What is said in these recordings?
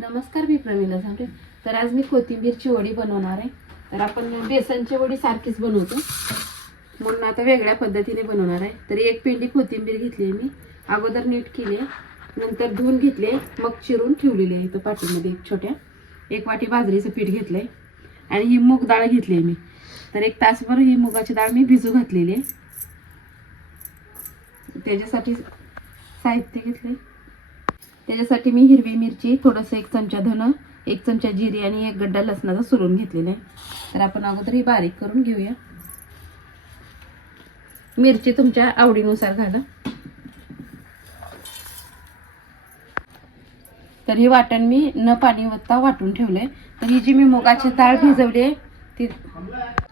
नमस्कार मी प्रमिला झांबरे तर आज मी कोथिंबीरची वडी बनवणार आहे. तर आपण बेसनची वडी सारखीच बनवतो. म्हणून आता वेगळ्या पद्धतीने बनवणार आहे. तर एक पेंडी कोथिंबीर घेतली आहे मी. अगोदर नीट केली आहे. नंतर धुवून घेतले मग चिरून ठेवलेली आहे इथं पाठीमध्ये एक छोट्या. एक वाटी बाजरीचं पीठ घेतलं आहे आणि ही मूग डाळ घेतली आहे मी. तर एक तासभर ही मुगाची डाळ मी भिजू घातलेली आहे. त्याच्यासाठी साहित्य घेतले त्याच्यासाठी मी हिरवी मिरची थोडंसं एक चमचा धन एक चमचा जिरी आणि एक गड्डा लसणाचा सुरून घेतलेला आहे. तर आपण अगोदर ही बारीक करून घेऊया. मिरची तुमच्या आवडीनुसार घाला. तर हे वाटण मी न पाणी वत्ता वाटून ठेवले तर ही जी मी मुगाची डाळ भिजवली आहे ती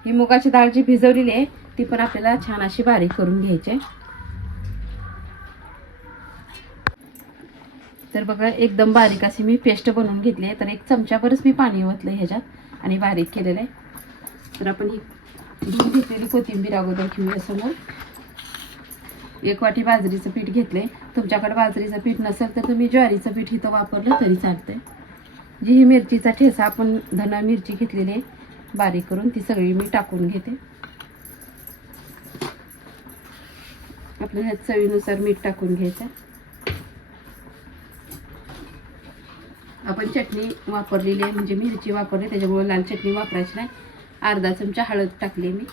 ही मुगाची डाळ जी भिजवलेली आहे ती पण आपल्याला छान अशी बारीक करून घ्यायची आहे. तर बघा एकदम बारीक अशी मी पेस्ट बनवून घेतली आहे. तर एक चमच्यावरच मी पाणी ओतलं ह्याच्यात आणि बारीक केलेलं आहे. तर आपण ही धुवून घेतलेली कोथिंबीर अगोदर घेऊया समोर. एक वाटी बाजरीचं पीठ घेतलंय. तुमच्याकडे बाजरीचं पीठ नसेल तर तुम्ही ज्वारीचं पीठ इथं वापरलं तरी चालतंय. जी ही मिरचीचा ठेसा आपण धना मिरची घेतलेली आहे बारीक करून ती सगळी मी टाकून घेते. आपल्या ह्यात चवीनुसार मीठ टाकून घ्यायचं आपण चटणी वापरलेली आहे. म्हणजे मिरची वापरली त्याच्यामुळे लाल चटणी वापरायची नाही. अर्धा चमचा हळद टाकली मी.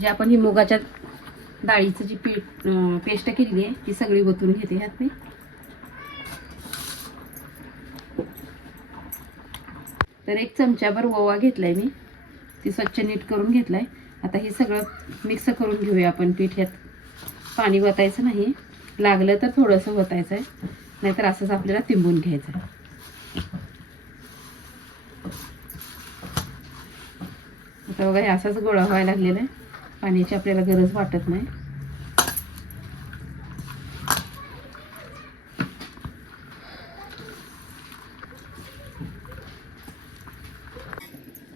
जे आपण ही मुगाच्या डाळीचं जी पीठ पेस्ट केलेली आहे ती सगळी ओतून घेते ह्यात मी. तर एक चमच्याभर ओवा घेतलाय मी. ती स्वच्छ नीट करून घेतलाय. आता हे सगळं मिक्स करून घेऊया आपण पीठ ह्यात. पाणी वतायचं नाही. लागलं तर थोडंसं वतायचं आहे नाहीतर असंच आपल्याला तिंबून घ्यायचं आहे आता बघा हे असाच गोळा व्हायला लागलेला आहे. पाण्याची आपल्याला गरज वाटत नाही.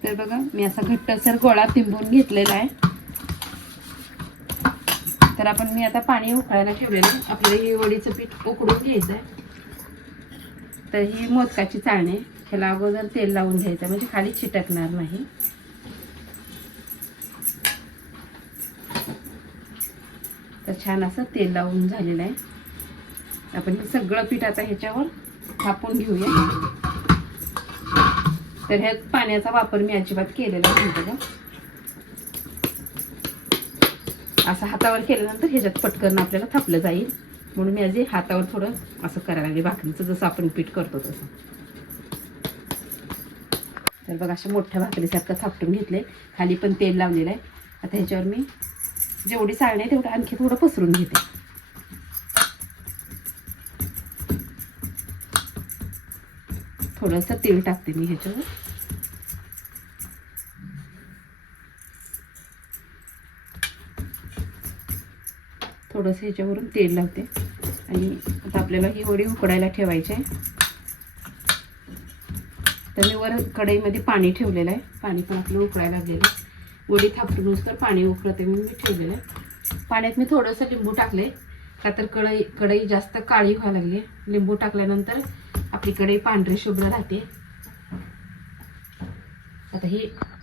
तर बघा मी असा घट्टसर गोळा तिंबून घेतलेला आहे. तर आपण मी आता पाणी उकळायला ठेवलेलं. आहे आपल्याला ही वडीचं पीठ उकडून घ्यायचं आहे तर ही मोदकाची चाळणी आहे. ह्याला अगोदर तेल लावून घ्यायचं म्हणजे खाली चिटकणार नाही. तर छान असं तेल लावून झालेलं आहे. आपण हे सगळं पीठ आता ह्याच्यावर थापून घेऊया. तर ह्यात पाण्याचा वापर मी अजिबात केलेला आहे बघा. असं हातावर केल्यानंतर ह्याच्यात पटकन आपल्याला थापलं जाईल. म्हणून मी आधी हातावर थोडं असं करायला लागले. भाकरीचं जसं आपण पीठ करतो तसं. तर बघा अशा मोठ्या भाकरीसारखं थापटून घेतले खाली पण तेल लावलेलं आहे. आता ह्याच्यावर मी जेवढी चाळणी आहे तेवढं आणखी थोडं पसरून घेते. थोडंसं तेल टाकते मी ह्याच्यावर. थोडंसं ह्याच्यावरून तेल लावते. आणि आता आपल्याला ही वडी उकडायला ठेवायची आहे. तर मी वर कढईमध्ये पाणी ठेवलेलं आहे. पाणी पण आपलं उकळायला लागलेलं आहे. वडी थापटून तर पाणी उकळते म्हणून मी ठेवलेलं आहे. पाण्यात मी थोडंसं लिंबू टाकले का तर कढई कढई जास्त काळी व्हायला लागली आहे. लिंबू टाकल्यानंतर आपली कढई पांढरी शुभ्र राहते. आता हे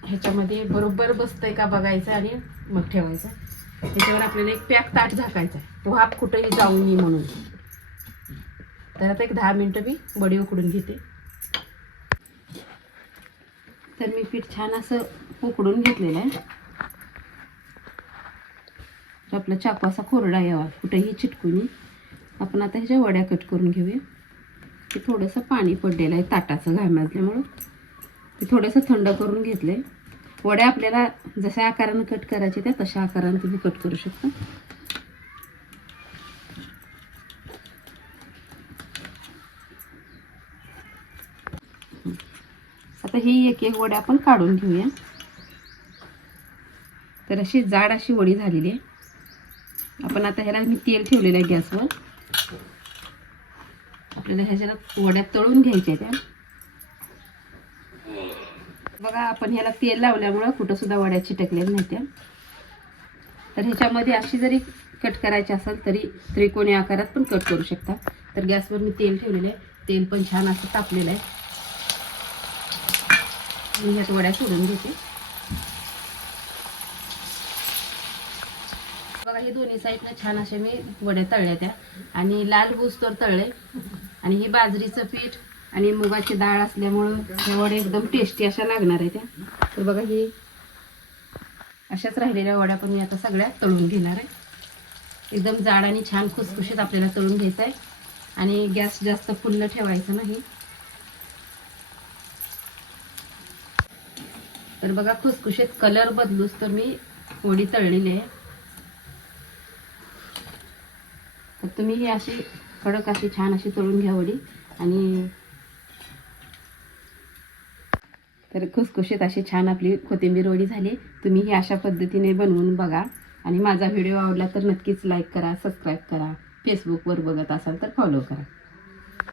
ह्याच्यामध्ये बरोबर बसतंय का बघायचं आणि मग ठेवायचं. त्याच्यावर आपल्याला एक पॅक ताट झाकायचा आहे तो हाप कुठेही जाऊ नये म्हणून. तर आता एक दहा मिनटं मी बडी उकडून घेते. तर मी पीठ छान असं उकडून घेतलेलं आहे. तर आपला चाकू असा कोरडा यावा कुठेही चिटकून आपण आता ह्याच्या वड्या कट करून घेऊया. ते थोडंसं पाणी पडलेलं आहे ताटाचं घामाजल्यामुळं ते थोडंसं थंड करून घेतलं आहे वड्या आपल्याला जशा आकारानं कट करायचे त्या तशा आकारानं तुम्ही कट करू शकता. आता ही एक एक वड्या आपण काढून घेऊया. तर अशी जाड अशी वडी झालेली आहे. आपण आता ह्याला मी तेल ठेवलेलं आहे गॅसवर. आपल्याला ह्याच्याला वड्या तळून घ्यायच्या त्या. बघा आपण ह्याला तेल लावल्यामुळं कुठं सुद्धा वड्या चिटकलेल्या नाही त्या तर ह्याच्यामध्ये अशी जरी कट करायची असेल तरी त्रिकोणी आकारात पण कट करू शकता. तर गॅसवर मी तेल ठेवलेलं आहे. तेल पण छान असं तापलेलं आहे. मी ह्यात वड्या सोडून घेते. बघा हे दोन्ही साईडनं छान अशा मी वड्या तळल्या त्या. आणि लाल तर तळले आणि हे बाजरीचं पीठ आणि मुगाची डाळ असल्यामुळं ह्या वड्या एकदम टेस्टी अशा लागणार आहे त्या. तर बघा ही अशाच राहिलेल्या वड्या पण मी आता सगळ्या तळून घेणार आहे. एकदम जाड आणि छान खुसखुशीत आपल्याला तळून घ्यायचं आहे. आणि गॅस जास्त फुल्ल ठेवायचं नाही. तर बघा खुसखुशीत कलर बदलूच तर मी वडी तळलेली आहे. तर तुम्ही ही अशी कडक अशी छान अशी तळून घ्या वडी. आणि तर खुसखुशीत अशी छान आपली कोथिंबीर वडी झाली. तुम्ही ही अशा पद्धतीने बनवून बघा. आणि माझा व्हिडिओ आवडला तर नक्कीच लाईक करा सबस्क्राईब करा. फेसबुकवर बघत असाल तर फॉलो करा.